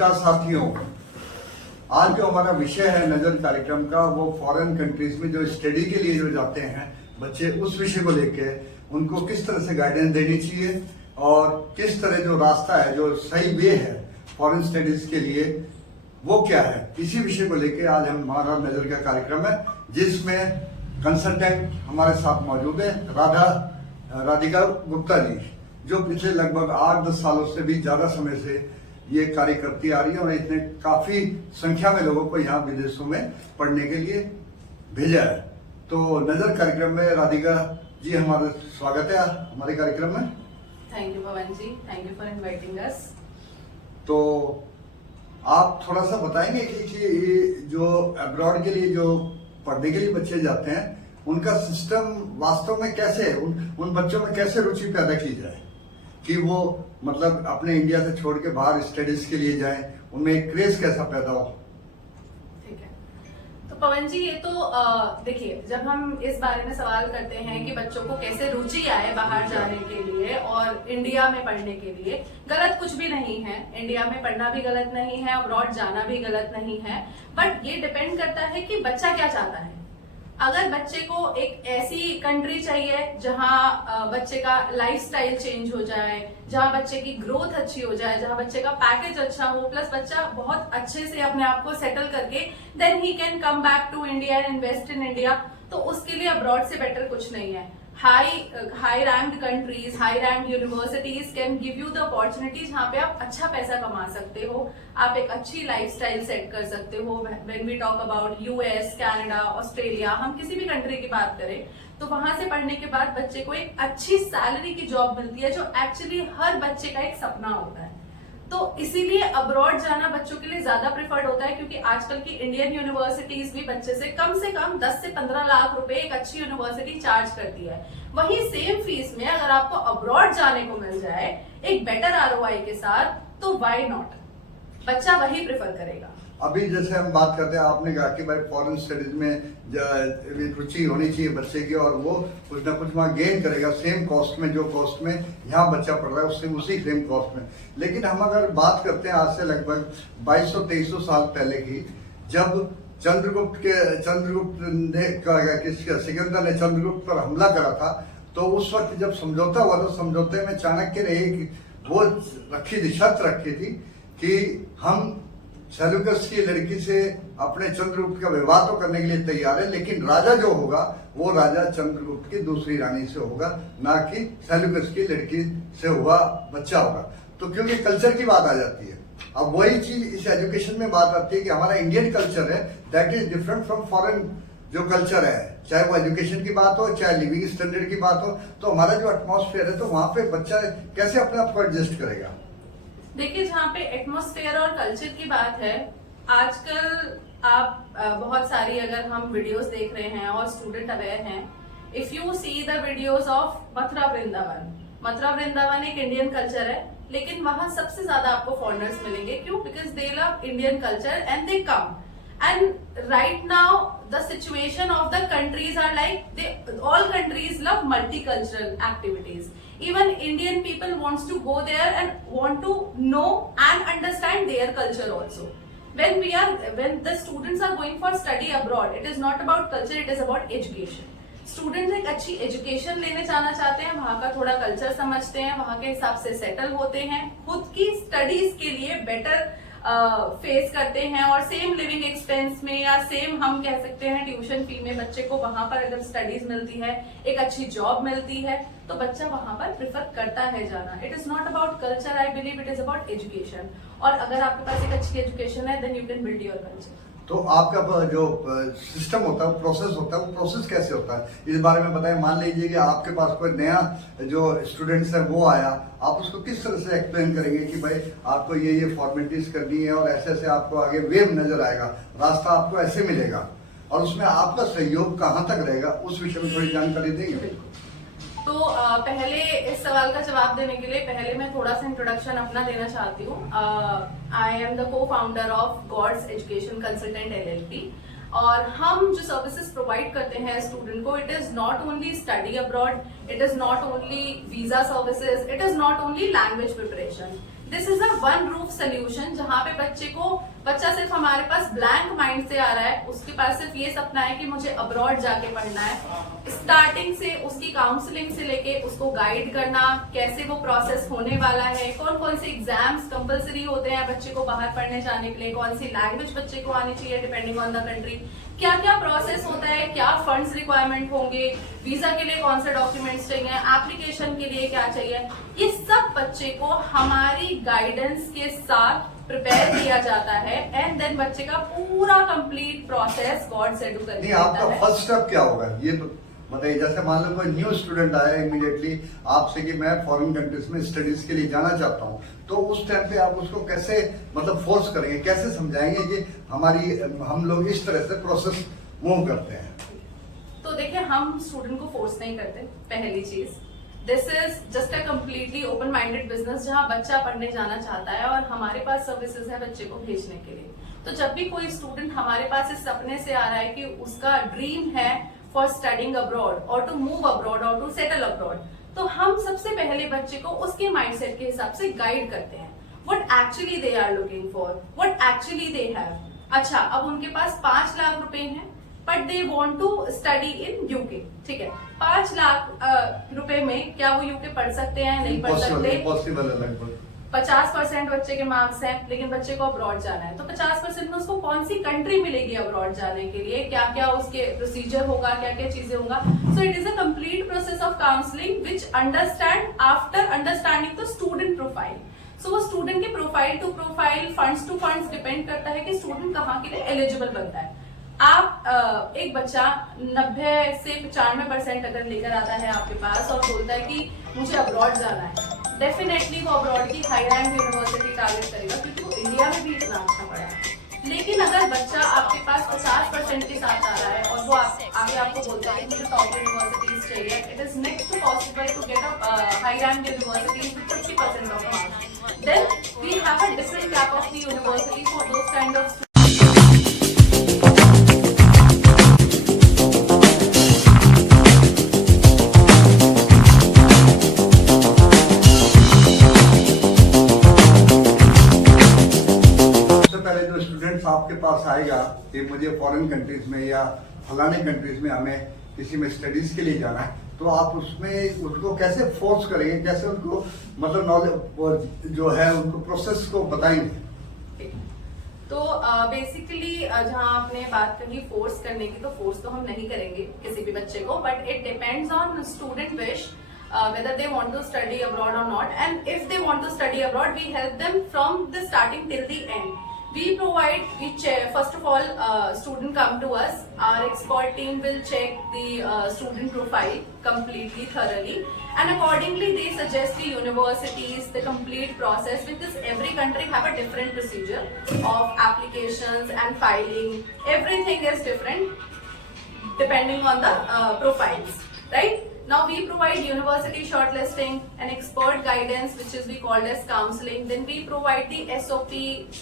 नमस्कार साथियों, आज जो हमारा विषय है नजर कार्यक्रम का वो फॉरेन कंट्रीज में जो स्टडी के लिए जो जाते हैं बच्चे, उस विषय को लेके उनको किस तरह से गाइडेंस देनी चाहिए और किस तरह जो रास्ता है, जो सही वे है फॉरेन स्टडीज के लिए, वो क्या है। इसी विषय को लेके आज हमारा नजर का कार्यक्रम है, जिसमें कंसल्टेंट हमारे साथ मौजूद है राधिका गुप्ता जी, जो पिछले लगभग 8-10 सालों से भी ज्यादा समय से ये कार्य करती आ रही है और इतने काफी संख्या में लोगों को यहाँ विदेशों में पढ़ने के लिए भेजा है। तो नजर कार्यक्रम में राधिका जी हमारा स्वागत है हमारे कार्यक्रम में। Thank you Pavan ji, thank you for inviting us. तो आप थोड़ा सा बताएंगे कि ये जो अब्रॉड के लिए जो पढ़ने के लिए बच्चे जाते हैं उनका सिस्टम वास्तव में कैसे है, उन बच्चों में कैसे रुचि पैदा की जाए कि वो मतलब अपने इंडिया से छोड़ के बाहर स्टडीज के लिए जाएं, उनमें एक क्रेज कैसा पैदा हो। ठीक है, तो पवन जी ये तो देखिए, जब हम इस बारे में सवाल करते हैं कि बच्चों को कैसे रुचि आए बाहर जाने के लिए और इंडिया में पढ़ने के लिए, गलत कुछ भी नहीं है। इंडिया में पढ़ना भी गलत नहीं है, अब्रॉड जाना भी गलत नहीं है, बट ये डिपेंड करता है कि बच्चा क्या चाहता है। अगर बच्चे को एक ऐसी कंट्री चाहिए जहां बच्चे का लाइफस्टाइल चेंज हो जाए, जहां बच्चे की ग्रोथ अच्छी हो जाए, जहां बच्चे का पैकेज अच्छा हो, प्लस बच्चा बहुत अच्छे से अपने आप को सेटल करके देन ही can come back to India and invest in India, तो उसके लिए अब्रॉड से बेटर कुछ नहीं है। High ranked countries, high ranked universities can give you the opportunity जहां पे आप अच्छा पैसा कमा सकते हो, आप एक अच्छी लाइफस्टाइल सेट कर सकते हो। When we talk about US, Canada, Australia, हम किसी भी कंट्री की बात करें तो वहां से पढ़ने के बाद बच्चे को एक अच्छी सैलरी की जॉब मिलती है, जो एक्चुअली हर बच्चे का एक सपना होता है। तो इसीलिए अब्रॉड जाना बच्चों के लिए ज्यादा प्रेफर्ड होता है, क्योंकि आजकल की इंडियन यूनिवर्सिटीज भी बच्चे से कम 10 से 15 लाख रुपए एक अच्छी यूनिवर्सिटी चार्ज करती है। वहीं सेम फीस में अगर आपको अब्रॉड जाने को मिल जाए एक बेटर आरओआई के साथ, तो व्हाई नॉट, बच्चा वही प्रेफर करेगा। अभी जैसे हम बात करते हैं, आपने कहा कि भाई फॉरेन स्टडीज में रुचि होनी चाहिए बच्चे की और वो कुछ ना कुछ वहाँ गेन करेगा सेम कॉस्ट में, जो कॉस्ट में यहाँ बच्चा पढ़ रहा है उससे उसी सेम कॉस्ट में। लेकिन हम अगर बात करते हैं आज से लगभग 2200-2300 साल पहले की, जब चंद्रगुप्त ने सिकंदर ने चंद्रगुप्त पर हमला करा था, तो उस वक्त जब समझौता हुआ तो समझौते में चाणक्य ने एक वो रखी थी, शर्त रखी थी कि हम सेल्यूकस की लड़की से अपने चंद्रगुप्त का विवाह तो करने के लिए तैयार है, लेकिन राजा जो होगा वो राजा चंद्रगुप्त की दूसरी रानी से होगा, ना कि सेल्यूकस की लड़की से हुआ बच्चा होगा। तो क्योंकि कल्चर की बात आ जाती है, अब वही चीज इस एजुकेशन में बात आती है कि हमारा इंडियन कल्चर है that is different from foreign जो कल्चर है, चाहे वो एजुकेशन की बात हो, चाहे लिविंग स्टैंडर्ड की बात हो। तो हमारा जो एटमॉस्फेयर है, तो वहां पे बच्चा कैसे अपने आप को एडजस्ट करेगा। देखिए, जहाँ पे एटमॉस्फेयर और कल्चर की बात है, आजकल आप बहुत सारी अगर हम वीडियोस देख रहे हैं और स्टूडेंट अवेयर हैं, if you see the videos of Mathura वृंदावन एक इंडियन कल्चर है, लेकिन वहां सबसे ज्यादा आपको फॉरेनर्स मिलेंगे। क्यों? Because they love Indian culture and they come. And right now the situation of the countries are like all countries love multicultural activities. Even Indian people wants to go there and want to know and understand their culture also. When the students are going for study abroad, it is not about culture, it is about education. Students एक अच्छी एजुकेशन लेने जाना चाहते हैं, वहां का थोड़ा कल्चर समझते हैं, वहां के हिसाब से सेटल होते हैं, खुद की स्टडीज के लिए बेटर फेस करते हैं, और सेम लिविंग एक्सपेंस में या सेम हम कह सकते हैं ट्यूशन फी में बच्चे को वहां पर अगर स्टडीज मिलती है, एक अच्छी जॉब मिलती है, तो बच्चा वहां पर प्रिफर करता है जाना। It is not about culture, I believe it is about education. और अगर आपके पास एक अच्छी एजुकेशन है, then you can build your culture. तो आपका जो सिस्टम होता है, प्रोसेस होता है, वो प्रोसेस कैसे होता है, इस बारे में बताएं। मान लीजिए कि आपके पास कोई नया जो स्टूडेंट्स है वो आया, आप उसको किस तरह से एक्सप्लेन करेंगे कि भाई आपको ये फॉर्मेलिटीज करनी है और ऐसे ऐसे आपको आगे वेव नजर आएगा, रास्ता आपको ऐसे मिलेगा, और उसमें आपका सहयोग कहाँ तक रहेगा, उस विषय में थोड़ी जानकारी देंगे। तो पहले इस सवाल का जवाब देने के लिए पहले मैं थोड़ा सा इंट्रोडक्शन अपना देना चाहती हूँ। I am the co founder of God's education consultant LLP, और हम जो सर्विसेज प्रोवाइड करते हैं स्टूडेंट को, it is not only study abroad, it is not only visa services, it is not only language preparation. This is a one roof solution, जहां पे बच्चा सिर्फ हमारे पास ब्लैंक माइंड से आ रहा है, उसके पास सिर्फ ये सपना है कि मुझे अब्रॉड जाके पढ़ना है। स्टार्टिंग से उसकी काउंसलिंग से लेके उसको गाइड करना, कैसे वो प्रोसेस होने वाला है, कौन कौन से एग्जाम्स कंपलसरी होते हैं बच्चे को बाहर पढ़ने जाने के लिए, कौन सी लैंग्वेज बच्चे को आनी चाहिए डिपेंडिंग ऑन द कंट्री, क्या क्या प्रोसेस होता है, क्या फंड्स रिक्वायरमेंट होंगे, वीजा के लिए कौन से डॉक्यूमेंट्स चाहिए, एप्लीकेशन के लिए क्या चाहिए, ये सब बच्चे को हमारी गाइडेंस के साथ प्रिपेयर किया जाता है। एंड देन बच्चे का पूरा कंप्लीट प्रोसेस गॉड से डू करके नहीं, आपका फर्स्ट स्टेप क्या होगा ये तो बताइए। जैसे मान लो कोई न्यू स्टूडेंट आया इमीडिएटली आपसे कि मैं फॉरेन कंट्रीज में स्टडीज के लिए जाना चाहता हूँ, तो उस टाइम पे आप उसको कैसे मतलब फोर्स करेंगे, कैसे समझाएंगे कि हम लोग इस तरह से प्रोसेस मूव करते हैं? तो देखिए, हम स्टूडेंट को फोर्स नहीं करते, पहली चीज। This is just a completely open minded business, जहां बच्चा पढ़ने जाना चाहता है और हमारे पास सर्विसेज है बच्चे को भेजने के लिए। तो जब भी कोई स्टूडेंट हमारे पास इस सपने से आ रहा है कि उसका ड्रीम है फॉर स्टडिंग अब्रॉड और टू मूव अब्रॉड और टू सेटल अब्रॉड, तो हम सबसे पहले बच्चे को उसके माइंडसेट के हिसाब से गाइड करते हैं। What actually they are looking for, what actually they have. अच्छा, अब उनके पास 5 लाख रुपए हैं but they want to study in UK, ठीक है। 5 लाख रुपए में क्या वो यूके पढ़ सकते हैं? नहीं पढ़ सकते। पॉसिबल है लगभग 50% बच्चे के मार्क्स हैं, लेकिन बच्चे को अब्रॉड जाना है, तो 50% में उसको कौन सी कंट्री मिलेगी अब्रॉड जाने के लिए, क्या क्या उसके प्रोसीजर होगा, क्या क्या चीजें होगा। So it is a complete process of counselling which understand after understanding the student profile. So वो स्टूडेंट के profile to profile, funds to funds depend करता है कि स्टूडेंट कहाँ के लिए एलिजिबल बनता है। आप एक बच्चा 90 से 95% अगर लेकर आता है आपके पास और बोलता है कि मुझे अब्रॉड जाना है, डेफिनेटली वो अब्रॉड की हाई रैंक यूनिवर्सिटी टारगेट करेगा, क्योंकि वो इंडिया में भी इतना अच्छा पढ़ा है। लेकिन अगर बच्चा आपके पास 50% के साथ आ रहा है और वो आगे आपको बोलता है कि मुझे टॉप यूनिवर्सिटीज चाहिए, it is next to possible to get a high rank universities with 50% of marks, then we have a different cap of the university for those kind of. आपके पास आएगा कि मुझे फॉरेन कंट्रीज में या फलाने कंट्रीज में हमें किसी में स्टडीज के लिए जाना है, तो आप उसमें उसको कैसे फोर्स करेंगे, कैसे उनको मतलब नॉलेज जो है उनको प्रोसेस को बताएंगे? तो बेसिकली जहां आपने बात कही फोर्स करने की, तो फोर्स तो हम नहीं करेंगे किसी भी बच्चे को, but it depends on student wish whether they want to study abroad or not. And if they want to study abroad, we help them from the starting till the end. We provide, first of all, student come to us, our expert team will check the student profile completely thoroughly, and accordingly they suggest the universities, the complete process, because every country have a different procedure of applications and filing. Everything is different depending on the profiles, right? Now we provide university shortlisting and expert guidance, which is we called as counseling. Then we provide the SOP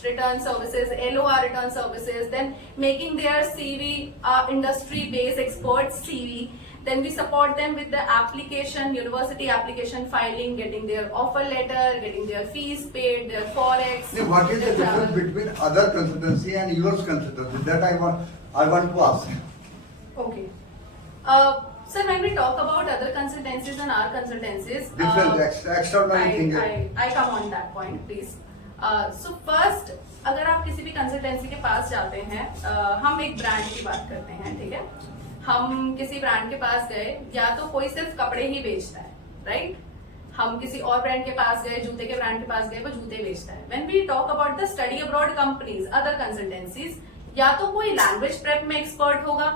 return services, LOR return services, then making their CV industry-based expert CV. Then we support them with the application, university application filing, getting their offer letter, getting their fees paid, their forex. What is the difference between other consultancy and yours consultancy? That I want to ask. Okay. Sir, when we talk about other consultancies and our consultancies, extraordinary thing. I come on that point, please. So first, अगर आप किसी भी कंसल्टेंसी के पास जाते हैं, हम एक ब्रांड की बात करते हैं, ठीक है? हम किसी ब्रांड के पास गए, या तो कोई सिर्फ कपड़े ही बेचता है, राइट? हम किसी और ब्रांड के पास गए, जूते के ब्रांड के पास गए, वो जूते बेचता है। When we talk about the study abroad companies, other consultancies, या तो कोई लैंग्वेज प्रेप में एक्सपर्ट होगा,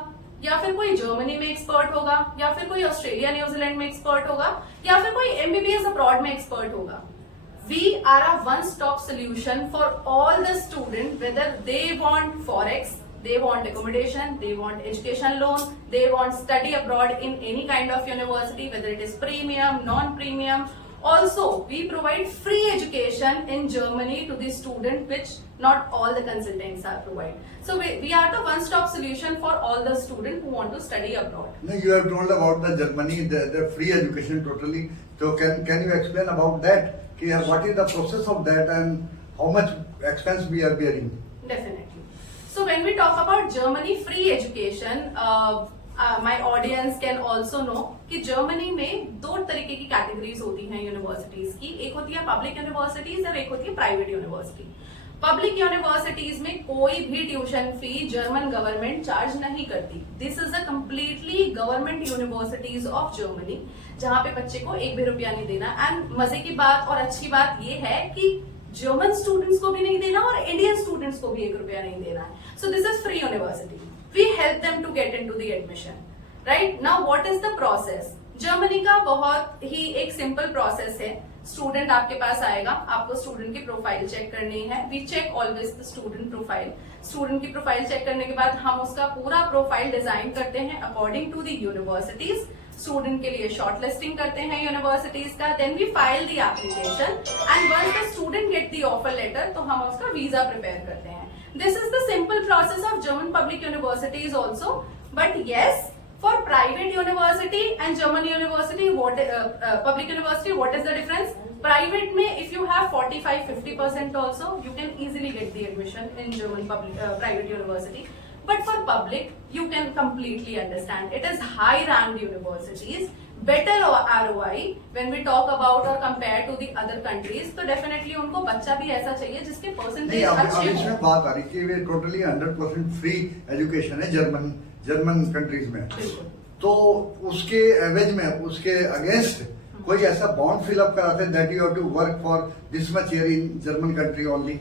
या फिर कोई जर्मनी में एक्सपर्ट होगा, या फिर कोई ऑस्ट्रेलिया न्यूजीलैंड में एक्सपर्ट होगा, या फिर कोई MBBS अब्रॉड में एक्सपर्ट होगा। We are a one-stop solution for all the students, whether they want forex, they want accommodation, they want education loan, they want study abroad in any kind of university, whether it is premium, non-premium, Also, we provide free education in Germany to the student, which not all the consultants are provide. So we are the one-stop solution for all the students who want to study abroad. No, you have told about the Germany, the free education totally. So can you explain about that? What is the process of that and how much expense we are bearing? Definitely. So when we talk about Germany free education, my audience can also know कि जर्मनी में दो तरीके की कैटेगरीज होती हैं यूनिवर्सिटीज की. एक होती है पब्लिक यूनिवर्सिटीज और एक होती है प्राइवेट यूनिवर्सिटी. पब्लिक यूनिवर्सिटीज में कोई भी tuition fee German government charge नहीं करती. This is a completely government universities of Germany, जहां पे बच्चे को एक भी रुपया नहीं देना. एंड मजे की बात और अच्छी बात ये है कि जर्मन स्टूडेंट्स को भी नहीं देना और इंडियन स्टूडेंट्स को भी एक रुपया नहीं देना है. So this is free university. We help them to get into the admission. Right now, what is the process? Germany का बहुत ही एक सिंपल प्रोसेस है. स्टूडेंट आपके पास आएगा, आपको स्टूडेंट की प्रोफाइल चेक करनी है. We check always the student profile. Student की प्रोफाइल चेक करने के बाद हम उसका पूरा प्रोफाइल डिजाइन करते हैं according to the universities. Student के लिए शॉर्ट लिस्टिंग करते हैं यूनिवर्सिटीज का. Then we file the application and once the student get the offer letter, तो हम उसका वीजा प्रिपेयर करते हैं. This is the simple process of German public universities also. But yes, for private university and German university, public university, what is the difference? Private में if you have 45-50% also, you can easily get the admission in German private university. But for public, you can completely understand. It is high ranked universities, better ROI when we talk about or compare to the other countries. तो definitely उनको बच्चा भी ऐसा चाहिए जिसके परसेंटेज अच्छे हो. इसमें बात आ रही है कि वे टोटली 100% फ्री एजुकेशन है जर्मन कंट्रीज में. तो उसके एवज में, उसके अगेंस्ट कोई ऐसा बॉन्ड फिल अप कराते हैं that you have to work for this much year in German country only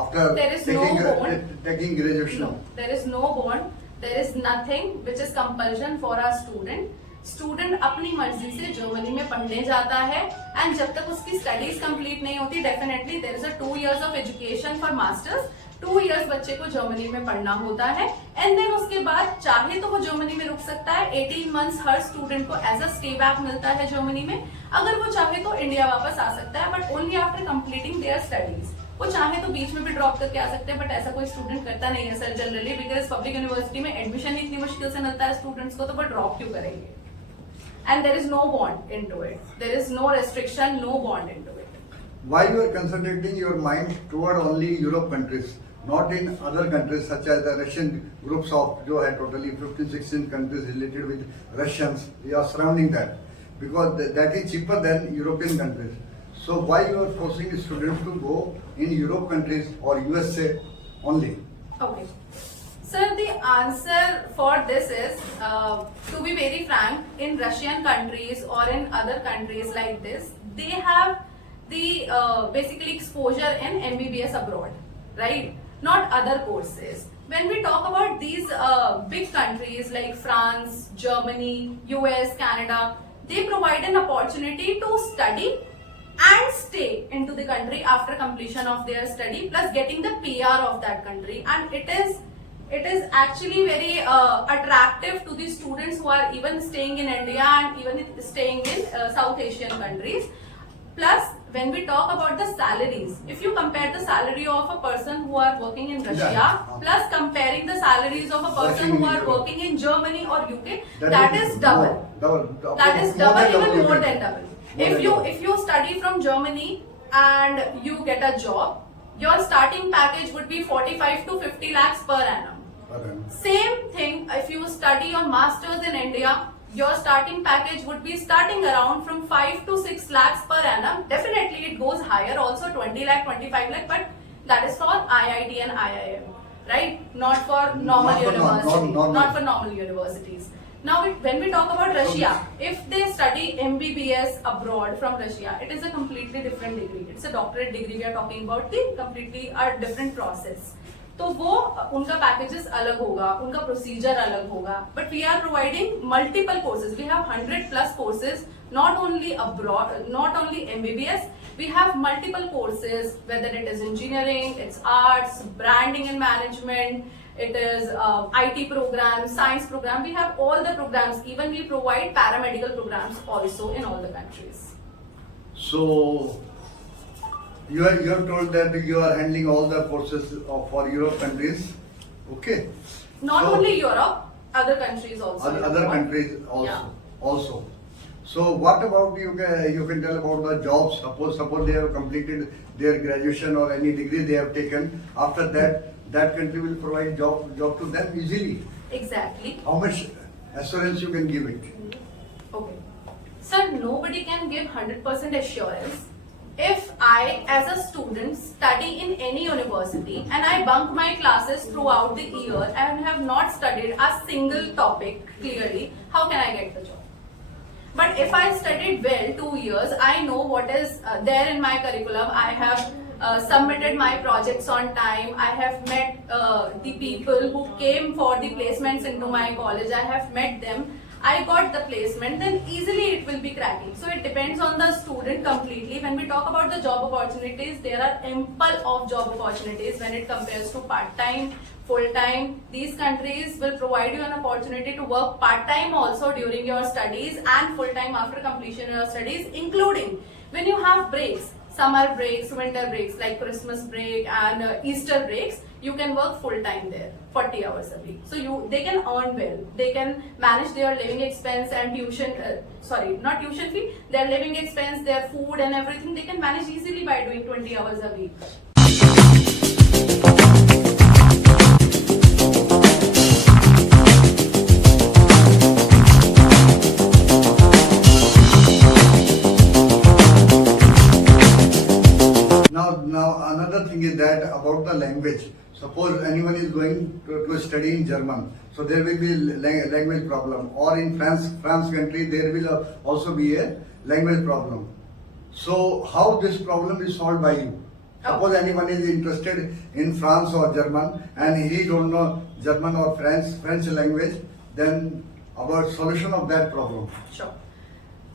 after taking graduation? No, there is no bond. There is nothing which is compulsion for our student. Student अपनी मर्जी से जर्मनी में पढ़ने जाता है एंड जब तक उसकी स्टडीज कंप्लीट नहीं होती, definitely there is a 2 years of education for masters. 2 years बच्चे को जर्मनी में पढ़ना होता है एंड देन उसके बाद चाहे तो वो जर्मनी में रुक सकता है. 18 months हर स्टूडेंट को एज अ स्टे बैक मिलता है जर्मनी में. अगर वो चाहे तो इंडिया वापस आ सकता है, but only after completing their studies. वो चाहे तो बीच में भी ड्रॉप करके आ सकते हैं, बट ऐसा कोई स्टूडेंट करता नहीं है sir generally, because public university में एडमिशन इतनी मुश्किल से मिलता है स्टूडेंट्स को, तो वो ड्रॉप क्यों करेंगे. And there is no bond into it. There is no restriction, no bond into it. Why you are concentrating your mind toward only Europe countries, not in other countries such as the Russian groups of जो है totally 15-16 countries related with Russians. We are surrounding that because that is cheaper than European countries. So why you are forcing students to go in Europe countries or USA only? Okay. Sir, the answer for this is, to be very frank, in Russian countries or in other countries like this, they have the basically exposure in MBBS abroad, right? Not other courses. When we talk about these big countries like France, Germany, US, Canada, they provide an opportunity to study and stay into the country after completion of their study, plus getting the PR of that country, and it is actually very attractive to the students who are even staying in India and even staying in South Asian countries. Plus, when we talk about the salaries, if you compare the salary of a person who are working in Russia, plus comparing the salaries of a person who are working in Germany or UK, that is double. That is double, even more than double. If you study from Germany and you get a job, your starting package would be 45 to 50 lakhs per annum. Same thing if you study your masters in India, your starting package would be starting around from 5 to 6 lakhs per annum. Definitely it goes higher also, 20 lakh, 25 lakh, but that is for IIT and IIM, right? Not for normal universities. Not for normal universities. Now, when we talk about Russia, if they study MBBS abroad from Russia, it is a completely different degree. It's a doctorate degree. We are talking about the completely a different process. तो वो उनका पैकेजेस अलग होगा, उनका procedure अलग होगा. But we are providing multiple courses. We have 100+ courses, not only abroad, not only MBBS. We have multiple courses, whether it is engineering, it's arts, branding and management, it is IT programs, science program. We have all the programs. Even we provide paramedical programs also in all the countries. So you have told that you are handling all the courses for Europe countries. Okay. Not So- only Europe, other countries also. Other countries also. Yeah. Also. So what about you can tell about the jobs. Suppose they have completed their graduation or any degree they have taken. After that country will provide job to them easily. Exactly. How much assurance you can give it? Okay. Sir, nobody can give 100% assurance. If I, as a student, study in any university and I bunk my classes throughout the year and have not studied a single topic clearly, how can I get the job? But if I studied well 2 years, I know what is there in my curriculum. I have submitted my projects on time. I have met the people who came for the placements into my college. I have met them. I got the placement, then easily it will be cracking. So it depends on the student completely. When we talk about the job opportunities, there are ample of job opportunities when it compares to part-time, full-time. These countries will provide you an opportunity to work part-time also during your studies and full-time after completion of your studies, including when you have breaks, summer breaks, winter breaks like Christmas break and Easter breaks. You can work full-time there, 40 hours a week. So they can earn well. They can manage their living expense and tuition, not tuition fee, their living expense, their food and everything. They can manage easily by doing 20 hours a week. Now another thing is that about the language. Suppose anyone is going to study in German, so there will be language problem. Or in France country, there will also be a language problem. So how this problem is solved by you? Suppose anyone is interested in France or German and he don't know German or French language, then about solution of that problem. Sure.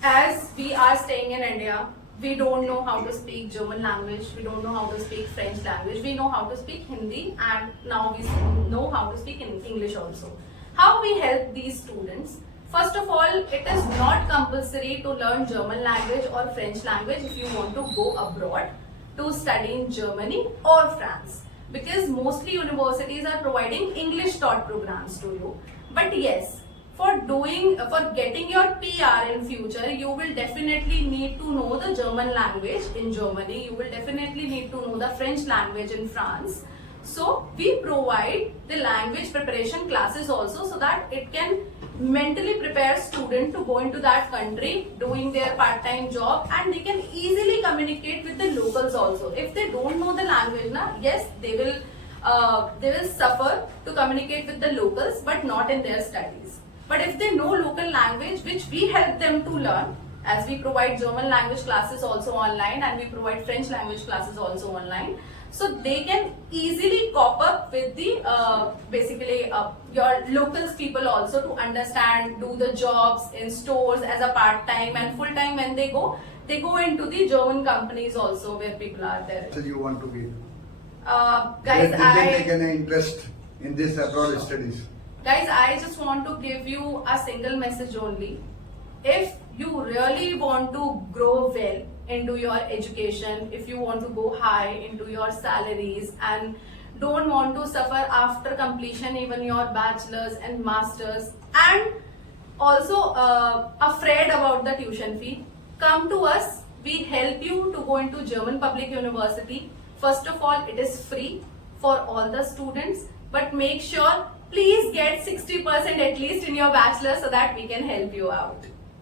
As we are staying in India, we don't know how to speak German language, we don't know how to speak French language, we know how to speak Hindi, and now we know how to speak in English also. How we help these students? First of all, it is not compulsory to learn German language or French language if you want to go abroad to study in Germany or France, because mostly universities are providing English taught programs to you. But yes, for getting your PR in future, you will definitely need to know the German language in Germany. You will definitely need to know the French language in France. So we provide the language preparation classes also, so that it can mentally prepare students to go into that country doing their part-time job, and they can easily communicate with the locals also. If they don't know the language, yes, they will suffer to communicate with the locals, but not in their studies. But if they know local language, which we help them to learn, as we provide German language classes also online and we provide French language classes also online, so they can easily cope up with the your locals people also to understand, do the jobs in stores as a part-time and full-time. When they go into the German companies also where people are there. So you want to be? Guys, Did they take any interest in this abroad studies? Guys, I just want to give you a single message only. If you really want to grow well into your education, if you want to go high into your salaries and don't want to suffer after completion even your bachelor's and master's, and also afraid about the tuition fee, come to us. We help you to go into German Public University. First of all, it is free for all the students, but make sure please get 60% at least in your bachelor so that we can help you out.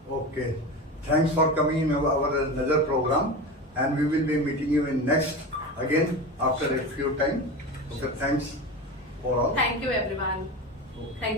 Okay. Thanks for coming in our another program, and we will be meeting you in next again after a few time. Okay, thanks for all. Thank you everyone. Okay. Thank you.